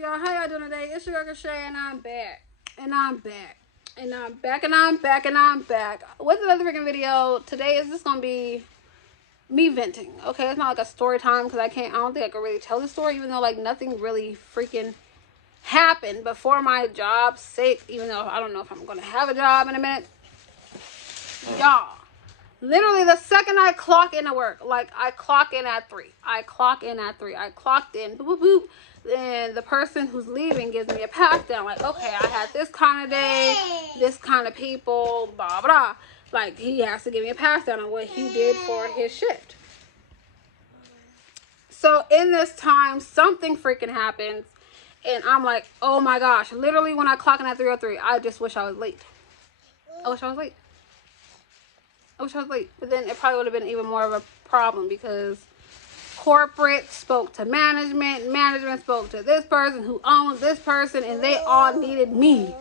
y'all? How y'all doing today? It's your girl Khrisace, and I'm back. And I'm back. And I'm back, and I'm back, and I'm back. With another freaking video. Today is just gonna be me venting. Okay, it's not like a story time because I don't think I can really tell the story, even though like nothing really freaking happened. But for my job's sake, even though I don't know if I'm gonna have a job in a minute, y'all. Literally, the second I clock into work, like I clock in at 3. I clocked in, boop, boop, boop. Then the person who's leaving gives me a pass down, like, okay, I had this kind of day, this kind of people, blah, blah. Like, he has to give me a pass down on what he did for his shift. So in this time, something freaking happens, and I'm like, oh my gosh, literally when I clock in at 3:03, I just wish I was late. I wish I was late. But then it probably would have been even more of a problem because corporate spoke to management, management spoke to this person who owns this person, and they all needed me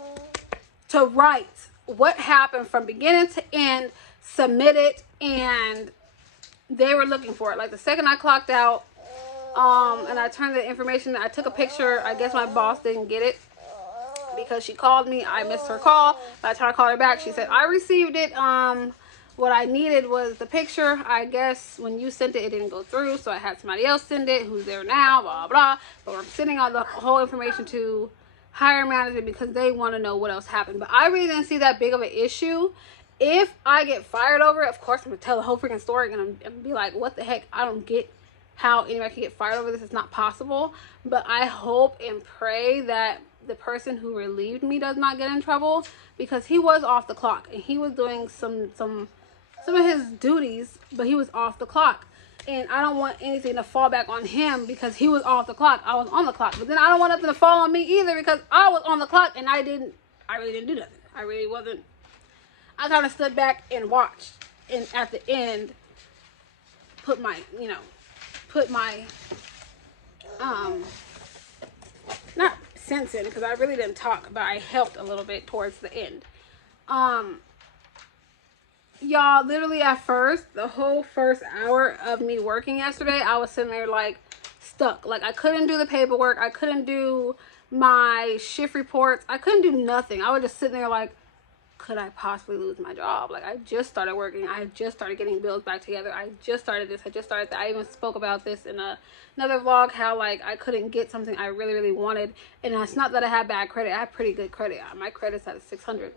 to write what happened from beginning to end, submit it, and they were looking for it. Like the second I clocked out, and I turned the information, I took a picture. I guess my boss didn't get it because she called me. I missed her call, but I tried to call her back. She said, I received it. What I needed was the picture. I guess when you sent it, it didn't go through, so I had somebody else send it who's there now, blah, blah. But I'm sending all the whole information to higher management because they want to know what else happened. But I really didn't see that big of an issue. If I get fired over it, of course, I'm going to tell the whole freaking story, and I'm going to be like, what the heck? I don't get how anybody can get fired over this. It's not possible. But I hope and pray that the person who relieved me does not get in trouble, because he was off the clock and he was doing some of his duties, but he was off the clock, and I don't want anything to fall back on him because he was off the clock. I was on the clock, but then I don't want nothing to fall on me either because I was on the clock and I really didn't do nothing. I really wasn't. I kind of stood back and watched, and at the end put my not sense in, because I really didn't talk, but I helped a little bit towards the end. Y'all, literally at first, the whole first hour of me working yesterday, I was sitting there like stuck. Like I couldn't do the paperwork. I couldn't do my shift reports. I couldn't do nothing. I was just sitting there like, could I possibly lose my job? Like I just started working. I just started getting bills back together. I just started this. I just started that. I even spoke about this in another vlog, how like I couldn't get something I really, really wanted. And it's not that I had bad credit. I have pretty good credit. My credit's at a 600.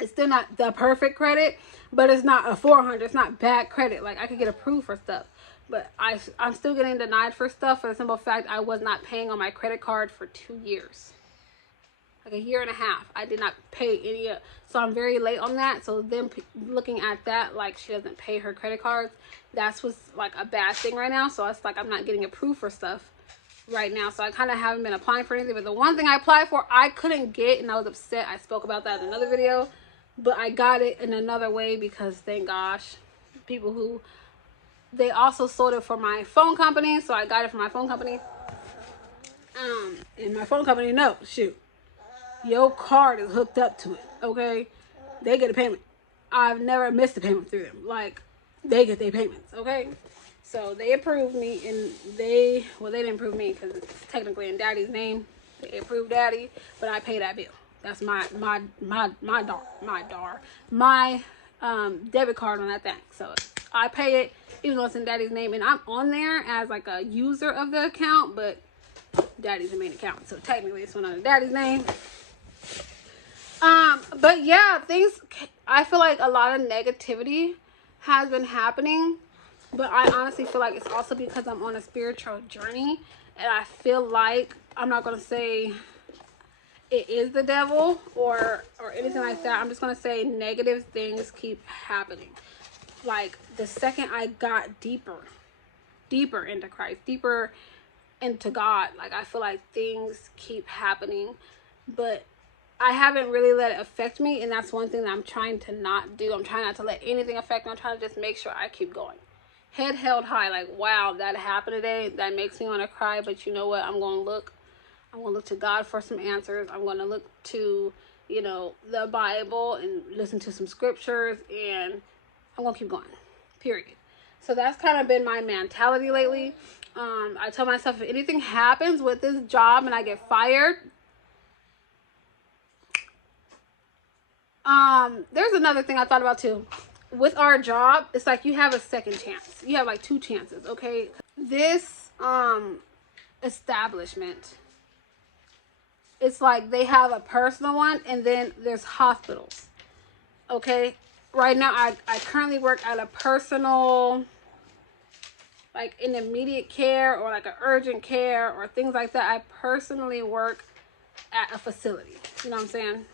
It's still not the perfect credit, but it's not a 400. It's not bad credit. Like I could get approved for stuff, but I'm still getting denied for stuff for the simple fact I was not paying on my credit card for 2 years. Like a year and a half. I did not pay any, so I'm very late on that. So them looking at that like she doesn't pay her credit cards, that's what's like a bad thing right now. So it's like I'm not getting approved for stuff right now, so I kind of haven't been applying for anything. But the one thing I applied for, I couldn't get, and I was upset. I spoke about that in another video, but I got it in another way because thank gosh, people who, they also sold it for my phone company, so I got it for my phone company. And my phone company, no, shoot, your card is hooked up to it, okay? They get a payment. I've never missed a payment through them. Like, they get their payments, okay? So they approved me, and they didn't approve me because it's technically in Daddy's name. They approved Daddy, but I pay that bill. That's my debit card on that thing. So I pay it even though it's in Daddy's name, and I'm on there as like a user of the account, but Daddy's the main account, so technically it's under Daddy's name. But yeah, I feel like a lot of negativity has been happening, but I honestly feel like it's also because I'm on a spiritual journey, and I feel like, I'm not gonna say it is the devil or anything like that. I'm just gonna say negative things keep happening. Like the second I got deeper into Christ, deeper into God, like I feel like things keep happening, but I haven't really let it affect me, and that's one thing that I'm trying to not do. I'm trying not to let anything affect me. I'm trying to just make sure I keep going, head held high. Like, wow, that happened today. That makes me want to cry, but you know what? I'm going to look to God for some answers. I'm going to look to, the Bible and listen to some scriptures, and I'm going to keep going, period. So that's kind of been my mentality lately. I tell myself, if anything happens with this job and I get fired, there's another thing I thought about too. With our job, it's like you have a second chance. You have like 2 chances, okay? This establishment, it's like they have a personal one, and then there's hospitals. Okay, right now I currently work at a personal, like in immediate care or like an urgent care or things like that. I personally work at a facility. You know what I'm saying?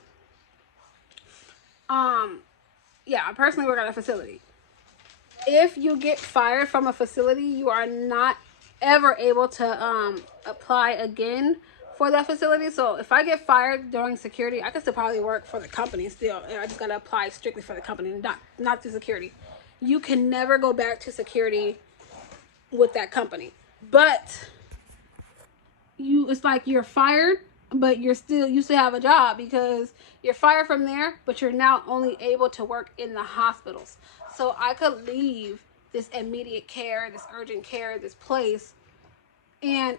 Yeah, I personally work at a facility. If you get fired from a facility, you are not ever able to apply again for that facility. So if I get fired during security, I can still probably work for the company still. And I just gotta apply strictly for the company, not to security. You can never go back to security with that company. But it's like you're fired, but you still have a job, because you're fired from there, but you're now only able to work in the hospitals. So I could leave this immediate care, this urgent care, this place, and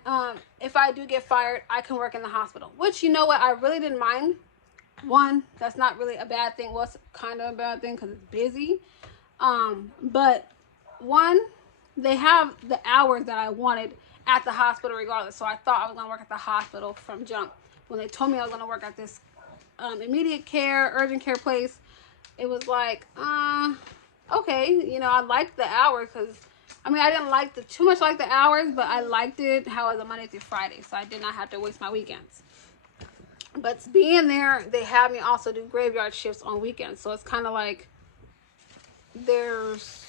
if I do get fired, I can work in the hospital, which, you know what, I really didn't mind. One, that's not really a bad thing. Well, it's kind of a bad thing because it's busy. But one, they have the hours that I wanted at the hospital regardless. So I thought I was going to work at the hospital from jump. When they told me I was going to work at this immediate care, urgent care place, it was like, okay, you know, I liked the hours, because I mean, I didn't like too much like the hours, but I liked it how it was a Monday through Friday, so I did not have to waste my weekends. But being there, they have me also do graveyard shifts on weekends, so it's kind of like there's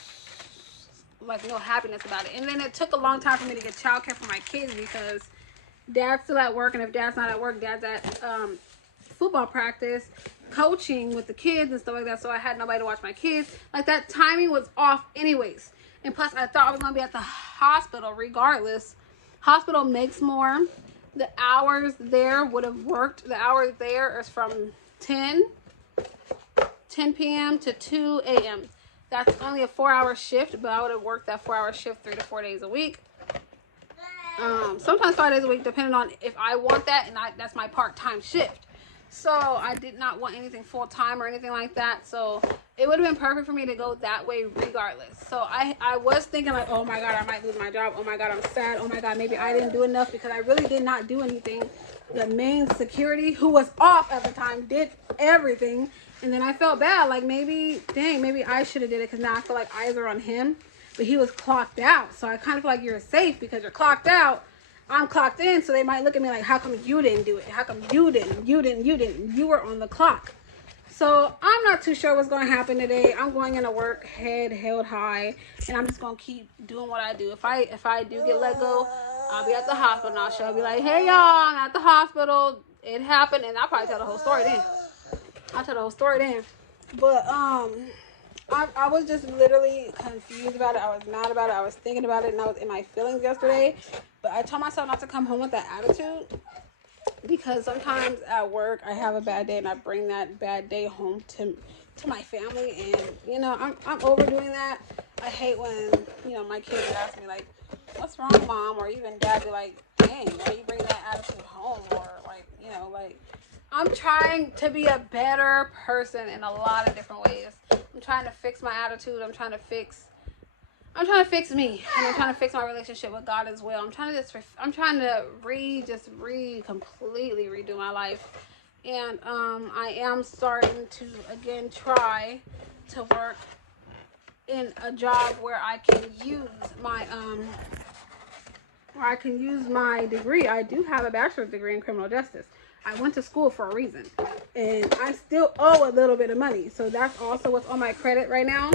like no happiness about it. And then it took a long time for me to get childcare for my kids, because dad's still at work, and if dad's not at work, dad's at football practice, coaching with the kids and stuff like that. So I had nobody to watch my kids. Like, that timing was off anyways. And plus, I thought I was going to be at the hospital regardless. Hospital makes more. The hours there would have worked. The hours there is from 10 p.m. to 2 a.m. That's only a 4-hour shift, but I would have worked that 4-hour shift 3 to 4 days a week. Sometimes 5 days a week, depending on if I want that, and that's my part-time shift. So I did not want anything full-time or anything like that. So it would have been perfect for me to go that way regardless. So I was thinking like, oh my God, I might lose my job. Oh my God, I'm sad. Oh my God, maybe I didn't do enough, because I really did not do anything. The main security, who was off at the time, did everything. And then I felt bad. Like, maybe I should have did it, because now I feel like eyes are on him. But he was clocked out. So I kind of feel like you're safe because you're clocked out. I'm clocked in, so they might look at me like, how come you didn't do it? How come you didn't? You were on the clock. So I'm not too sure what's going to happen today. I'm going into work, head held high, and I'm just going to keep doing what I do. If I do get let go, I'll be at the hospital, and I'll be like, hey, y'all, I'm at the hospital. It happened, and I'll probably tell the whole story then. But I was just literally confused about it. I was mad about it. I was thinking about it, and I was in my feelings yesterday. But I told myself not to come home with that attitude, because sometimes at work I have a bad day, and I bring that bad day home to my family. And, you know, I'm overdoing that. I hate when, you know, my kids ask me, like, what's wrong, Mom? Or even Dad be like, dang, why you bring that attitude home? Or, like, you know, like, I'm trying to be a better person in a lot of different ways. I'm trying to fix my attitude. I'm trying to fix me, and I'm trying to fix my relationship with God as well. I'm trying to completely redo my life. And I am starting to again try to work in a job where I can use my degree. I do have a bachelor's degree in criminal justice. I went to school for a reason, and I still owe a little bit of money. So that's also what's on my credit right now.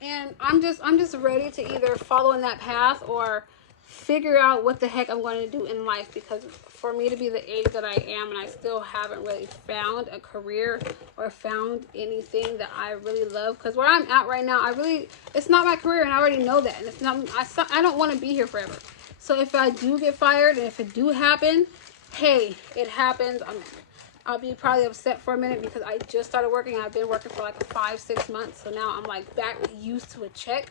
And I'm just ready to either follow in that path or figure out what the heck I'm going to do in life, because for me to be the age that I am, and I still haven't really found a career or found anything that I really love, because where I'm at right now, it's not my career, and I already know that, and it's not, I don't want to be here forever. So if I do get fired, and if it do happen, hey, it happens. I'll be probably upset for a minute, because I just started working. I've been working for like 5-6 months. So now I'm like back used to a check.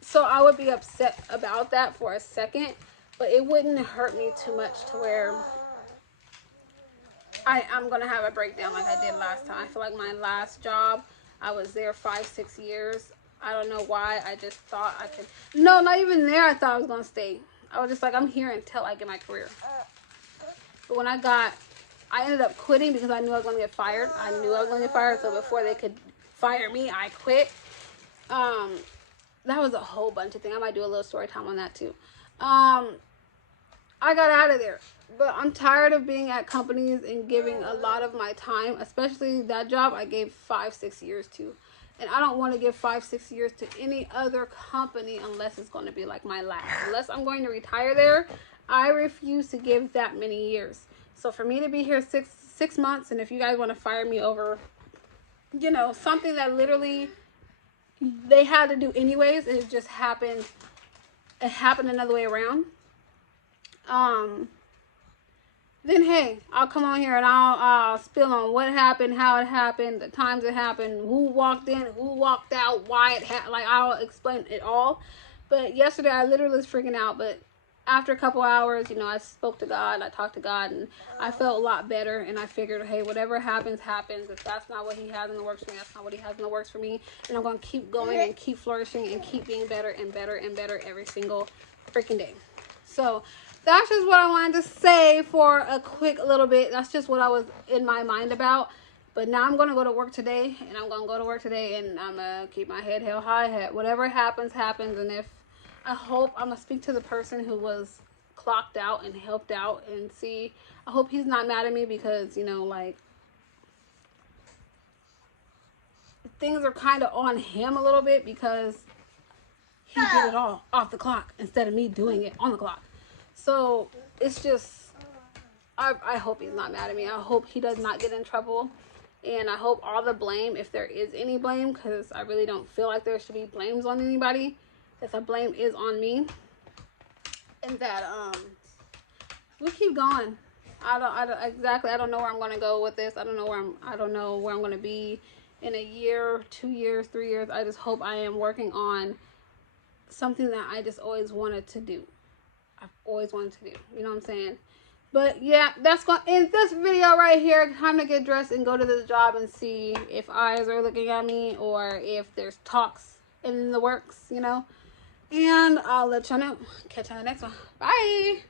So I would be upset about that for a second, but it wouldn't hurt me too much to where I'm going to have a breakdown like I did last time. I feel like my last job, I was there 5-6 years. I don't know why. I just thought I could. No, not even there. I thought I was going to stay. I was just like, I'm here until I get my career. But when I ended up quitting because I knew I was going to get fired. I knew I was going to get fired. So before they could fire me, I quit. That was a whole bunch of things. I might do a little story time on that too. I got out of there. But I'm tired of being at companies and giving a lot of my time, especially that job I gave 5-6 years to. And I don't want to give 5-6 years to any other company unless it's going to be like my last. Unless I'm going to retire there, I refuse to give that many years. So for me to be here six months, and if you guys want to fire me over, you know, something that literally they had to do anyways, and it just happened. It happened another way around. Then hey, I'll come on here and I'll spill on what happened, how it happened, the times it happened, who walked in, who walked out, why it happened. Like, I'll explain it all. But yesterday I literally was freaking out. But after a couple hours, you know, I spoke to God, I talked to God, and I felt a lot better. And I figured, hey, whatever happens, happens. If that's not what He has in the works for me, that's not what He has in the works for me. And I'm going to keep going and keep flourishing and keep being better and better and better every single freaking day. So that's just what I wanted to say for a quick little bit. That's just what I was in my mind about. But now I'm going to go to work today. And I'm going to go to work today. And I'm going to keep my head held high. Whatever happens, happens. And if I hope I'm going to speak to the person who was clocked out and helped out. And see. I hope he's not mad at me. Because, you know, like, things are kind of on him a little bit. Because he did it all off the clock. Instead of me doing it on the clock. So, it's just, I hope he's not mad at me. I hope he does not get in trouble. And I hope all the blame, if there is any blame, because I really don't feel like there should be blames on anybody, that the blame is on me. And that, we keep going. I don't know where I'm going to go with this. I don't know where I'm going to be in a year, 2 years, 3 years. I just hope I am working on something that I just always wanted to do. I've always wanted to do. You know what I'm saying? But yeah, that's going to end this video right here. Time to get dressed and go to this job and see if eyes are looking at me or if there's talks in the works, you know. And I'll let y'all know. Catch you on the next one. Bye.